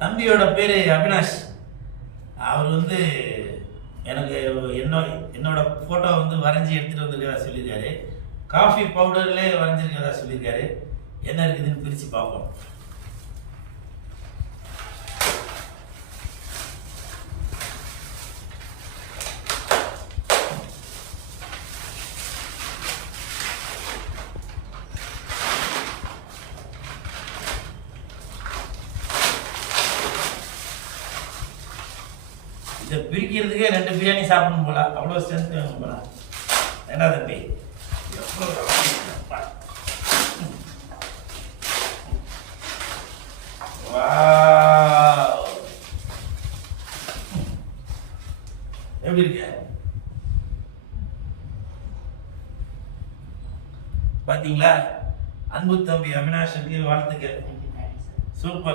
தம்பியோட பேர் அவினாஷ். அவர் வந்து எனக்கு என்னோட ஃபோட்டோ வந்து வரைஞ்சி எடுத்துகிட்டு வந்திருக்கிறதா சொல்லியிருக்காரு. காஃபி பவுடர்லேயே வரைஞ்சிருக்கிறதா சொல்லியிருக்காரு. என்ன இருக்குதுன்னு பிரித்து பார்ப்போம். இதை பிரிக்கிறதுக்கே 2 பிரியாணி சாப்பிடணும் போல, அவ்வளோ ஸ்ட்ரென்த் வேணும் போல. என்ன தம்பி, எப்படி இருக்க பாத்தீங்களா? அன்பு தம்பி அவினாஷுக்கு வாழ்த்துக்கள். சூப்பர்.